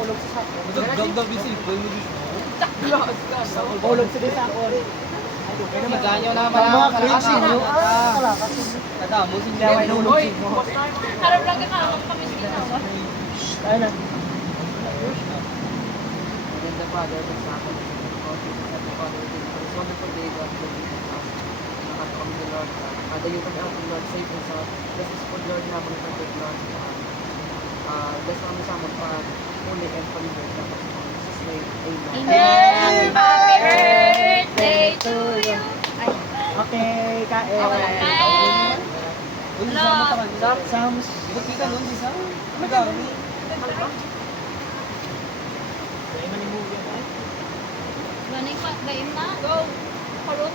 ulog sa sako. Dagdag yung cellphone mo dito. Ulog sa sako. Maganyo na Mga crazy mo. Wala kasi. Kadamo sila May nulog mo. Harap lang ka kami ginawa. Ayun na. And the Father, the Son, and the Holy Spirit, and the Father, this wonderful day, God, for giving us. Nakataon the Lord, dayo kami ang Lord, save us out. Bless us for Lord, naman ang good Lord. Bless namin sa among pag-uli and pag-ibig na pag-ibig. In Jesus' name, Amen. Amen! Happy birthday to you! Okay, kain. Amen! Uy, sama ka man. Sounds. Ba't kita nun, si Sam? Madami. Galing pa, gaim na. Go!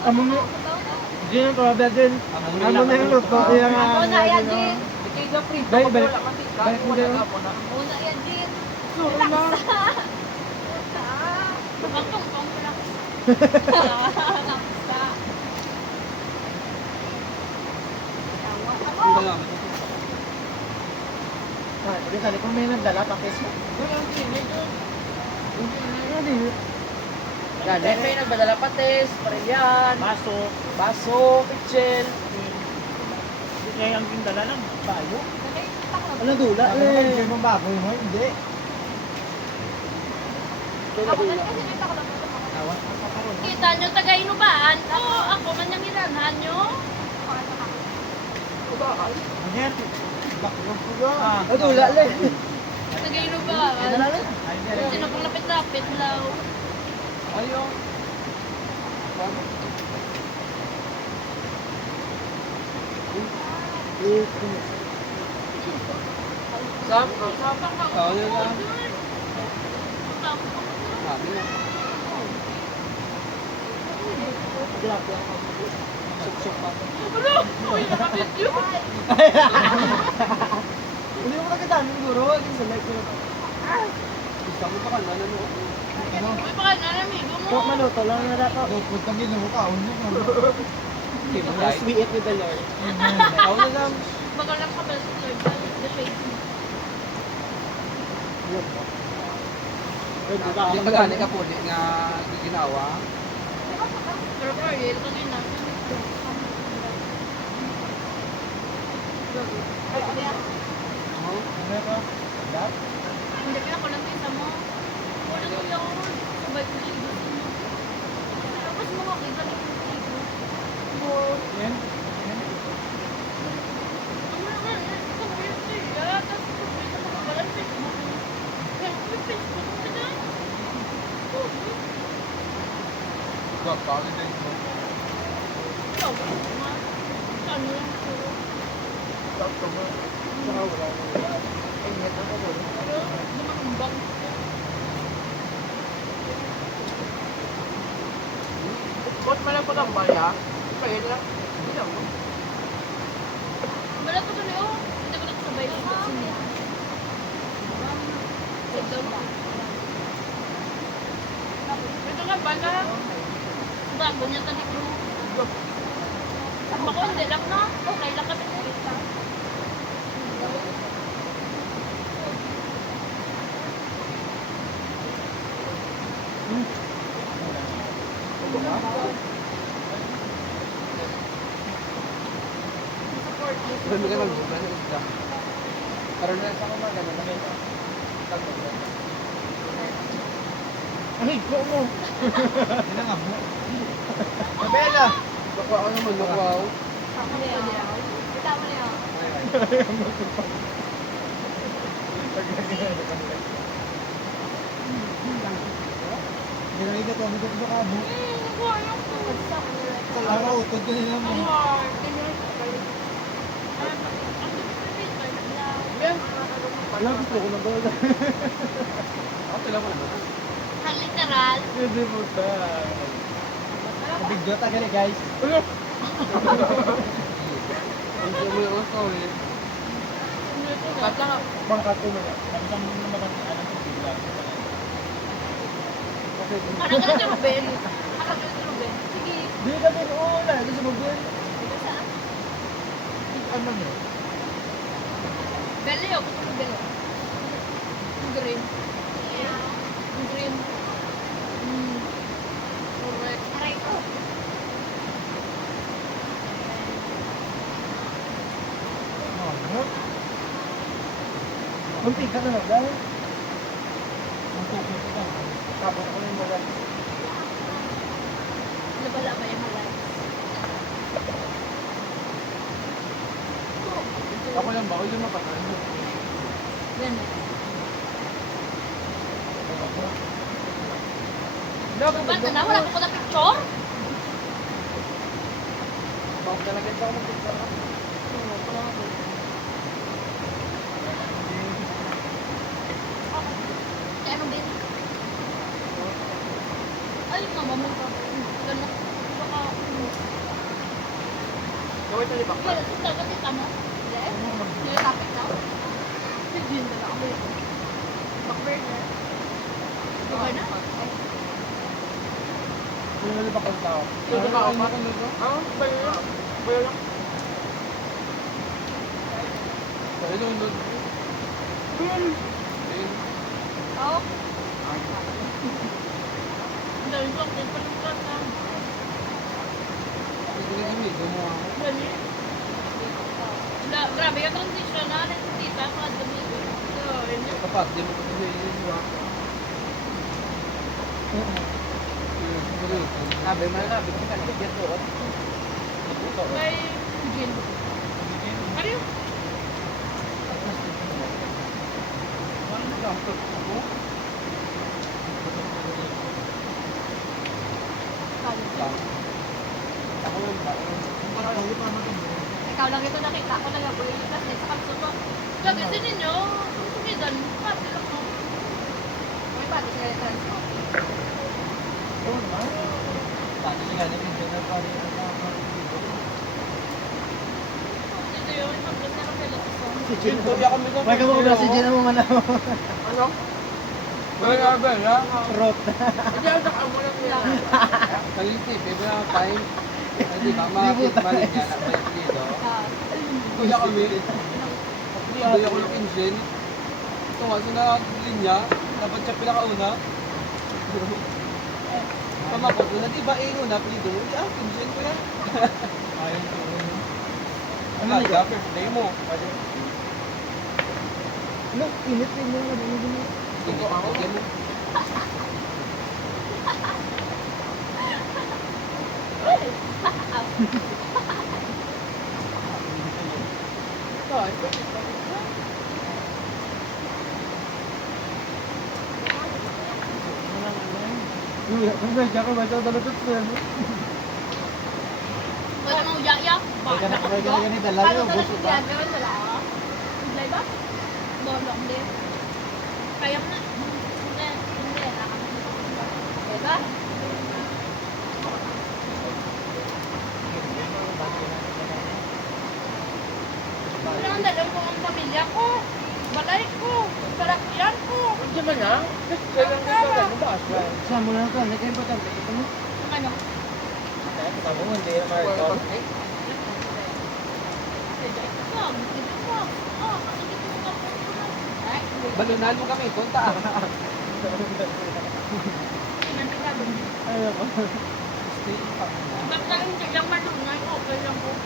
Amo mo. Diyan ang problem din. Amo na yung luto. Kaya nga. Ako na yan, Jin. Balik, balik. Balik mo din. Ako na yan, Jin. Sorry na. Pagpang ko lang. Nakasta. Ang gagamit. Hindi ka kung may nagdala, pakis mo. Yan, may nagbadala pates, parilyan, baso, pitchel. Kaya ang pindala ng bayo. Ano dula? Eh, yung baboy mo, hindi. Ako na kasi nita ko lang. Kita nyo taga-inubaan. Oo, ako man yung ilanhan nyo. Ano baklog ko ba? Ano dula le? Taga-inubaan. Sino pang lapit-lapit law. Ayaw. Sam, Oo, yun lang. Sabi na. Suksok pa. Hindi mo nagkatami guro. Hindi sa like ko. Isa mo pa ka na, ano? Uy, baka na amigo mo. Kok maluto lang na dato. Putang ina mo ka, uno ka. Hindi mo Just we eat with the Lord. Ako na lang. Baka lang ka ba sa Lord? The faith. Hindi pa gani ka po, di nga ginawa. Pero Ariel, kanina. Hindi kaya ko lang isa mo. Wala ko yun. Sabay ko siya gusto mo. Tapos mo makita ni Kiko. Yan. Ikaw, holiday mo. Bot mo lang po ng baya. Kaya lang. Hindi lang mo. Wala ko tuloy, oh. Hindi ko nakasabay lang sa niya. Ito nga bala. Bago niya tali ko. Ako hindi lang na. Okay lang kami na rin. Sabi mo ka mag-buka sa isda. Karoon na sa kumaga na lang. Ay, ko mo. Hindi na nga mo. Kabela. Baka ako naman, wow. Hindi, hindi ako. Kita mo na ako. Hindi na ikaw, tumit ko sa kabo. Sayang to. Araw, utod ko nila mo. Wala, gusto ko na ba? Ako pila ko naman. Literal. Hindi mo ta. Nabigyo tagali guys. Ang mo yung ako eh. Kat lang. Bangkat ko mo na. Kamsam mo na magandaan ang bigla. Ano ka na Ruben? Ano ka na Ruben? Sige. Di ka din wala. Gusto mo ba? Ito saan? Ano mo? Beli, oh. Gusto mo beli? Green. Kunti ka na dahil. Tapos ko yung mga Wala ba yung mga ako lang ba? Ako yung mapatayin mo. Yan. Ba't na? Wala ko na picture? Bakit talaga ito ako mag-picture ka? Ano din? Ay, mama mo ka. Ganun. Baka... Gawin tayo ba? Wala, ito talaga kita mo. Yes? Nilatapit daw? Hindi na lang ako yun. Backburner. Okay na? Ay. Ano ba kung tao? Ano ba ako nito? Ah, bayo lang. Bayo lang. Bayo lang doon. Ayun. Oo. Dahil ko, din pa ng kata. Hindi nga kami, gumawa ako. Gani? Grabe ka transition na. Nagtita ka dumi. So, yun yun. Kapag, di mo ko tuloy yung iwa. Sabi, malabi ko ka nagigyan doon. May gin. Ano yun? Ako lang ba? Ikaw lang ito nakita ko na boy kasi sa kapso ko. Sabi sa ninyo, tumidan, pati lang mo. May pati siya yung transport. Oo naman. Paano siya ganun yung dinner party? Dito yun, tapos na lang pala sa Si Jin. Tuya kami doon. May kamukha ba si Jin ang mga naman? Ano? Wala ba? Rot. Hindi ako nakamo lang yan. Kaliti, baby na time. Hindi ba, makakit balik niya na balik dito. Kuya kami. Hindi ako ng engine. Ito nga, sinakalinya. Dapat siya pinakauna. Pamako doon, hindi ba una, pido? Hindi ah, engine ko yan. Ayun ko. Ano niya? Birthday mo. Ano? Init din mo. Hindi ko ako. Hindi mo. Kung medyo ako, medyo talagot ko. Wala nang uyak-yak. May ganit dala Paano yung ka buso nagsiyan? ba? Gawin wala ka? Kulay ba? Bolong din. Kaya mo na. Hindi. Hindi. Diba? Wala ang dalang ko ang pamilya ko. Balay ko. Salakyan ko. Hindi man ha? Kailan ka ba? Ano ba? Saan mo lang ito? Nagka-importante. Ito mo? Ang ano? Sabi mo, hindi na Marcos. Balunan mo kami, punta. Ayaw ko.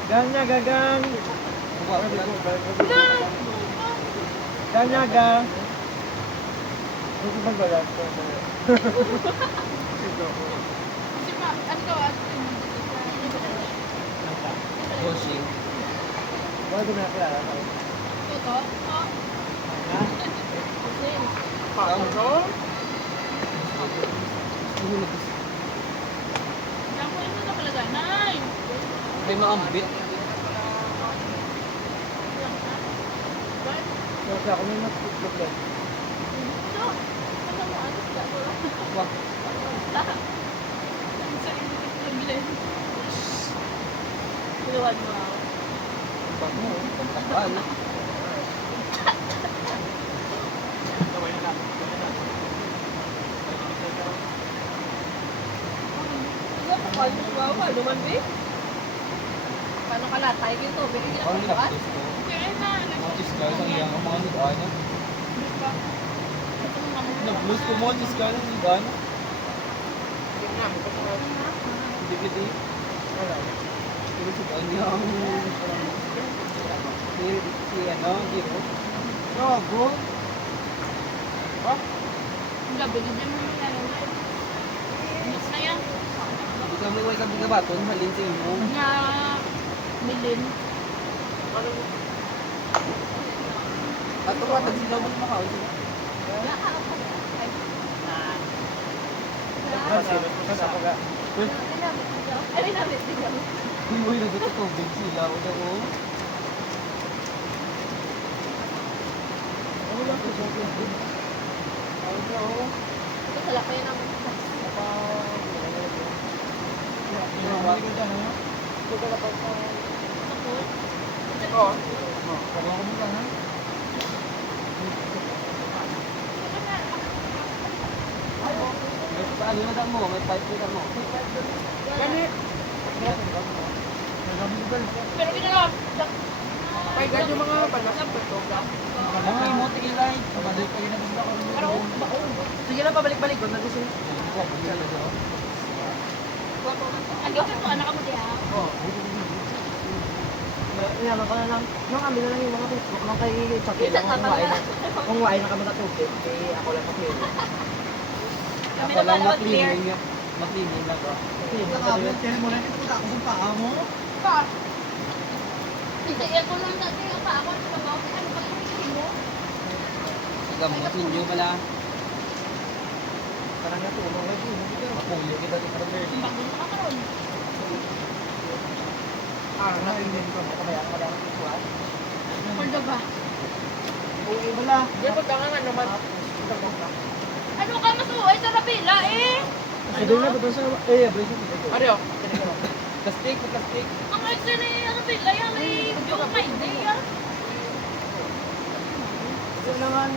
Ganya, gagang. Ganya, ga. Hindi ba gala? Bossing. Wala ko na kilala ko. Pangso? May mga ambit. Kasi ako may mas problem. Wag. Tuluan mo ako. Bang mo, pantakal. Paano ka na? Tayo yung tubig. Hindi Ang na lapis ko. Mga discard ang iyang mga nidaan niya. Nag-blues ko mo, discard ang nidaan. Hindi kiti. Wala. Pero sa kanyang... Si ano, Giro. Gago. Ang gabi, hindi mo na yan. Inos na yan. Ikaw may kami ka ba? Ton, halin sa imo. Nga, milin. Ato ka, tagsigaw mo sa makaon sila. Wala ka ako. Ay, nabit bigyan. Hindi mo yung nagtutubig sila. O na o. Ito sa lakay ng Oo. Ano na mo? May pipe na mo. Pero ginagawa. May guard yung mga palasap ito. Ay, mo tingin lang. Pabalik kayo na gusto ko. Pero, Sige lang, pabalik-balik ko. Nag-gusto. ang gawin ko, anak mo diya. Yaman ko na lang. Nung kami na lang yung mga Facebook. Nung kay Chakil lang kung wain na kami natubig. Eh, ako lang pa-clear. Kami Ako na lang pala mag-clear. maklining lang ko. Tiyan mo na, hindi ko sa paa mo. Hindi, ako lang dati ang pa ako sa babaw. Ano ba yung mo? Gamot ninyo pala. Parang natulong ka din. Mapuyo kita sa brother. Bago na kakaroon. Nakainin ko. Kamaya ka lang ituan. Kulda ba? Okay, wala. Yan, pagkangan naman. Ano ka masuhay sa Rabila eh? Sige na, ba't sa... abrasion. Ariyo. Kastik, kastik. Ang extra na yung Rabila yan ay yung may day yan. Ito naman.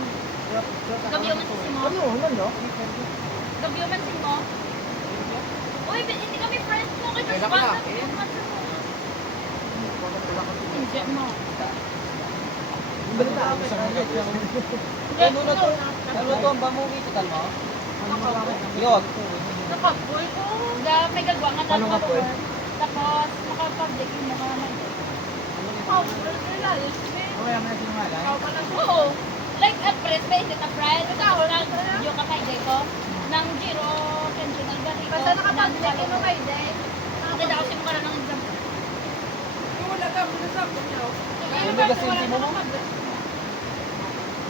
Gabiyo man si mo. Ano, naman, no? Gabiyo man si mo. Uy, hindi kami friends mo. Kaya Kailan sa ka bata. laki? Hindi mo. Balita ako sa mga Ano na to? Ano to ang bamugi total mo? Yun. Nakapoy ko. May gagawa nga Paano na kapoy? Tapos, makapag-deck yung mga may. Oh, pero lalis eh. Okay, ang sinungalan. Oo. Like a press ba, isip na friend. Ikaw, yung kamay ko. Nang Giro, pensional ba rito? Basta nakapag-deck yung kamay day. Nakakita ko siya mukha ng exam. Wala ka, minasap ko niya. Ano ba kasi mo mo?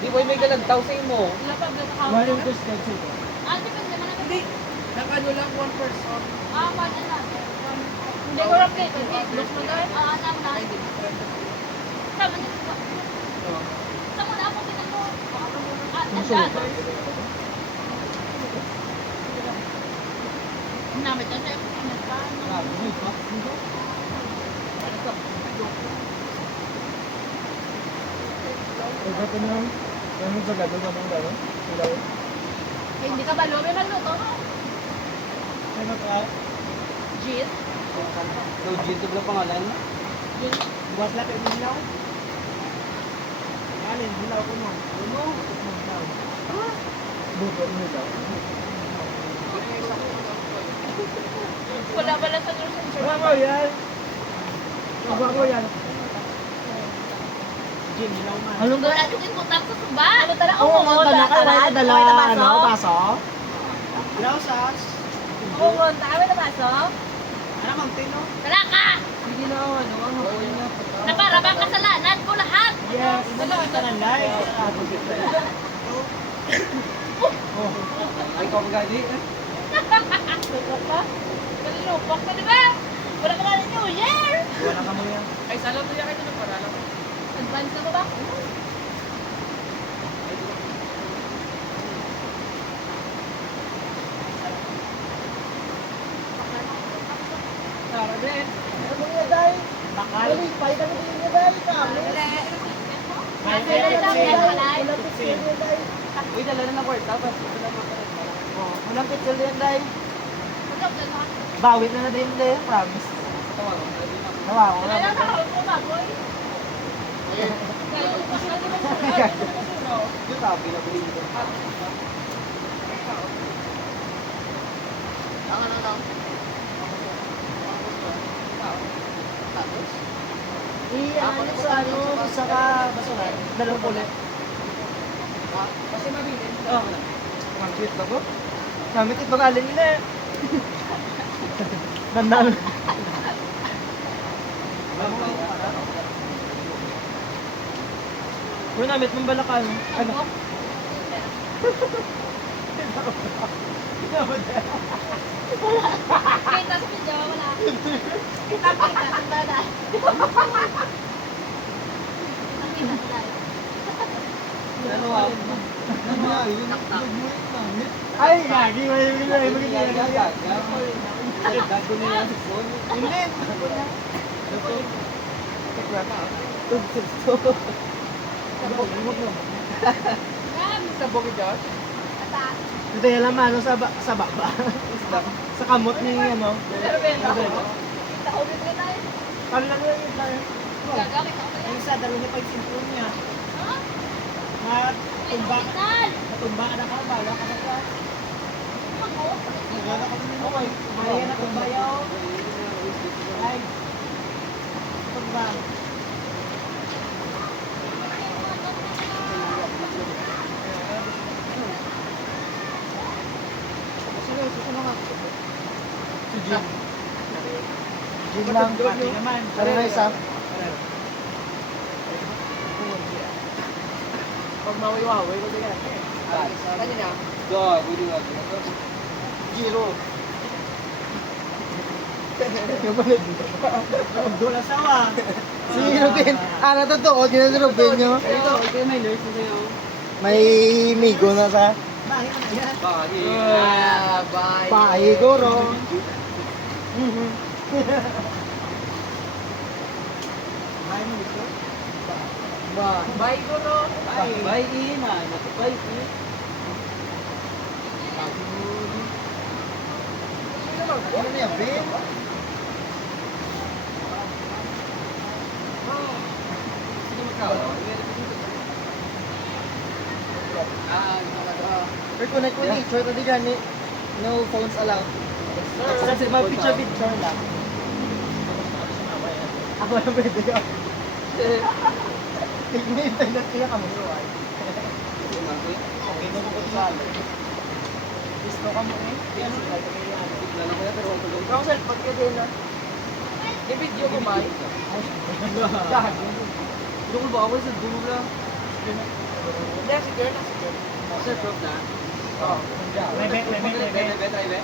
Di ba may galagtaw sa imo? Why don't you just get it? Depende man Hindi. Nakano lang one person. Paano na? Hindi ko rin plate. Look mo dahil? Alam na. Ay, hindi. Sama niyo ba? Sama na ako pinag-o. Namit na siya. Ito ko nang... Ano sa gado ba nang gano'n? Sila yun? Hindi ka ba lume magluto mo? Ano ka? Jit? No, Jito lang pangalan. Buat lang kayo nilaw? Alin, nilaw ko mo. Ano? Buto nilaw. Wala pala sa nursing Wala mo yan. Aba ko yan. Jin, nilaw man. Ano ba natin yung butang sa suba? Ano talaga? Oo, mga dala ka. Wala dala. Ano? Baso? Nilaw sas. Oo, tama na baso? Ano mang tino? Wala ka! Hindi na ako, ano, ang hapoy na. Na para bang kasalanan ko lahat! Yes. Dala ka ng live. Ay, ikaw magadi. Kalilupok ka, di ba? Wala ka na rin New Year! Wala ka mo yan. Ay, sana to yan kayo nagparala. Advance na mo ba? Tara din. Ano nga dahil? Bakal. Dali, pahit kami din niya dahil kami. Kaya lang yan malay. Uy, dala na ng kwarta. Basta ito lang mga Walang picture din dahil. Magkakal na. Bawit na din dahil, promise. Tawagan mo. Nawa ko Wala na. lang nakawag mo ba, boy? Yung sabi na bilhin ko. Ano sa ano, sa ka basuran, dalawang pulit. Kasi mabilis. Oh, Mangkit ba ko? Namit ito kalin nila eh. Nandang. Uy, namit mong balakano. Ano? Kita sa video, wala. Kita, ang bala. Kita sa tayo. Ano ah? Ano yan? Yung nagmulit namin. Ay, gagi. Magiging Gago na yan sa phone. Hindi. Sabog ito. Ito yung laman sa baba. Sa kamot ni ano. Pero belo. Tahugit na tayo. Kala na lang yung tayo. Gagamit ako Yung isa, dalo niya pa yung simpon niya. Ha? Matumba. Signal! Matumba ka na ka. Bala ka na ka. Ako? Bala ka na okay. Kaya na kung bayaw. Ay. Tumba. Sino nga? Si Jim. Jim lang. Pati naman. Ano na isa? Pag mawiwaway ko din yan. Kanina. Gago din ako. Giro. Dola sawa. Si Ruben. Ah, natotoo. Dito si Ruben nyo. Ito may nurse na sa'yo. May migo na sa. Bakit? Bye. Pahi goro. Bye, Guru. Bye, Ina. Bye, Ina. Ano niya, Ben? Pero connect ko ni Choy tadi gani. No phones allowed. Kasi may picture lang. Ako lang pwede ka. Tignan na kaya kamo suway. Okay mo ko sa. Gusto ka mo eh. Ikaw sir, pagkakita na. I-video ko, Mike. Dukul ba ako sa dulo lang? Hindi, si Girl na si Girl. Sir, proof na? Oo. May bet. Try be?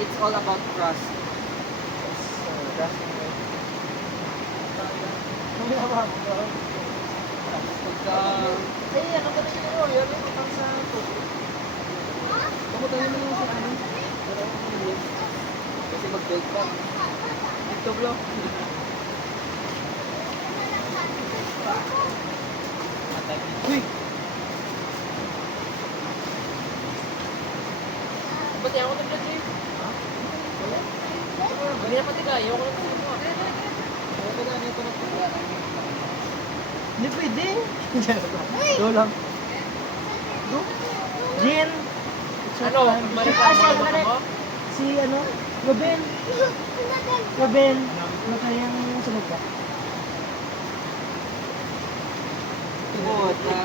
It's all about trust. Pagka... Ay, ano ba na siguro? Yan yung utang sa tubig. Pagkutayin mo naman sa ano? Kasi mag-build pa. TikTok lang. Uy! Ba't yan ako nag-vlog sa'yo? Hindi na pati kaya. Ayoko lang sa'yo mo. Hindi pwede. Go lang. Go. Jin. Ano? Marireklamo mo ako? Si ano? Ruben. Ruben. Ano kayang sunod ka? Tungod na.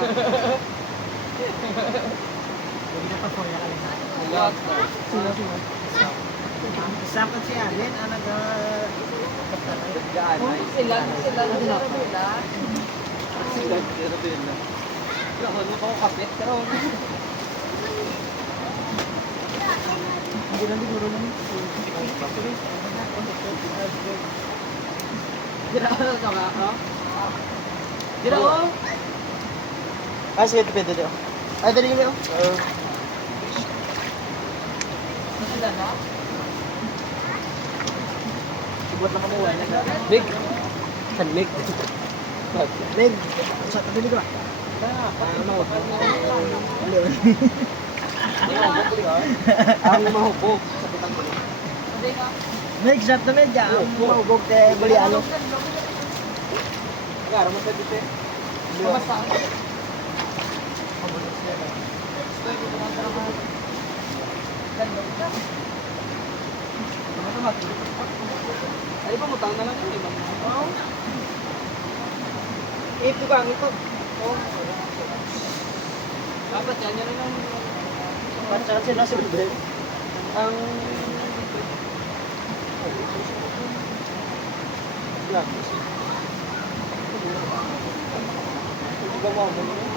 Hindi na pa-phone na kami. Alam. Sino? Isang si Allen, ang Gaan. Sila na sila. Sila. Pero din na. Pero ano pa ako kapit? Pero hindi lang siguro lang. Dira ako ka ba? Dira ako? Ah, sige, depende daw. Ay, dali kami oh. Sila na? Subot na kami wala. Big. Kan big. Leg. Sa tabi ko. Ang mahubog sa pitang bulo. Leg shot na medya. Mahugog te bali ano. Gara mo sa dito. Basta. Ay, ibang utang na lang yun, ibang. Oo. Ito bang ito? Oo. Dapat yan, yan ang Patsaka sila si Bel. ang Hindi ba mo